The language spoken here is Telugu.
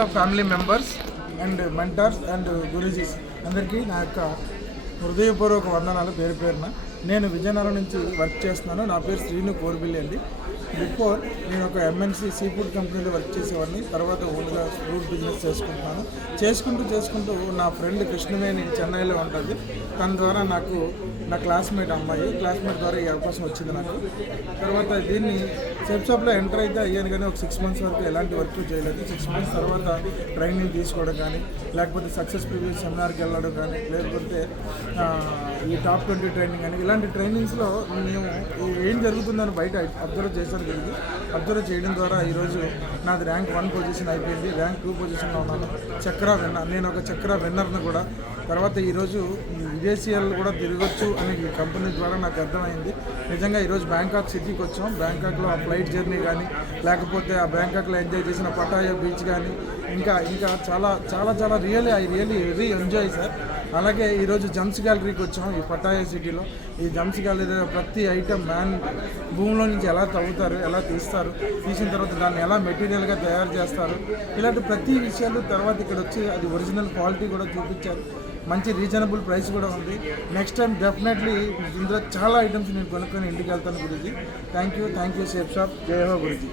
Family members and mentors and గురూజీస్ అందరికీ నా యొక్క హృదయపూర్వక వందనాలు పేరు పేరున. నేను విజయనగరం నుంచి వర్క్ చేస్తున్నాను. నా పేరు శ్రీను కోర్బిల్లి అండి. బిఫోర్ నేను ఒక ఎంఎన్సీ సీ ఫుడ్ కంపెనీలో వర్క్ చేసేవాడిని. తర్వాత ఓన్గా ఫ్రూట్ బిజినెస్ చేసుకుంటూ నా ఫ్రెండ్ కృష్ణవేణి చెన్నైలో ఉంటుంది. తన ద్వారా నాకు నా క్లాస్మేట్ ద్వారా ఈ అవకాశం వచ్చింది నాకు. తర్వాత దీన్ని సెఫ్ షాప్లో ఎంటర్ అయితే అయ్యాను, కానీ ఒక 6 months వరకు ఎలాంటి వర్క్ చేయలేదు. 6 months తర్వాత ట్రైనింగ్ తీసుకోవడం కానీ, లేకపోతే సక్సెస్ ప్రివ్యూ సెమినార్కి వెళ్ళడం కానీ, లేకపోతే ఈ టాప్ 20 ట్రైనింగ్ కానీ, ఇలాంటి ట్రైనింగ్స్లో మేము ఏం జరుగుతుందని బయట అబ్జర్వ్ చేయడం ద్వారా ఈరోజు నాది ర్యాంక్ 1 పొజిషన్ అయిపోయింది. ర్యాంక్ 2 పొజిషన్లో ఉన్నాను. చక్రా విన్నర్, నేను ఒక చక్రా విన్నర్ని కూడా. తర్వాత ఈరోజు విదేశీయాలు కూడా తిరగచ్చు అని ఈ కంపెనీ ద్వారా నాకు అర్థమైంది. నిజంగా ఈరోజు బ్యాంకాక్ సిటీకి వచ్చాం. బ్యాంకాక్లో ఆ ఫ్లైట్ జర్నీ కానీ, లేకపోతే ఆ బ్యాంకాక్లో ఎంజాయ్ చేసిన పటాయా బీచ్ కానీ, ఇంకా చాలా రియలీ ఎంజాయ్ సార్. అలాగే ఈరోజు జమ్స్ గ్యాలరీకి వచ్చాం. ఈ పటాయా సిటీలో ఈ జమ్స్ గ్యాలరీలో ప్రతి ఐటమ్ భూమిలో నుంచి ఎలా తవ్వుతారు, ఎలా తీసిన తర్వాత దాన్ని ఎలా మెటీరియల్గా తయారు చేస్తారు, ఇలాంటి ప్రతి విషయాలు తర్వాత ఇక్కడ వచ్చి అది ఒరిజినల్ క్వాలిటీ కూడా చూపించారు. మంచి రీజనబుల్ ప్రైస్ కూడా ఉంది. నెక్స్ట్ టైం డెఫినెట్లీ ఇందులో చాలా ఐటమ్స్ నేను కొనుక్కొని ఇంటికి వెళ్తాను Guruji. Thank you safe shop. జై హో గురూజీ.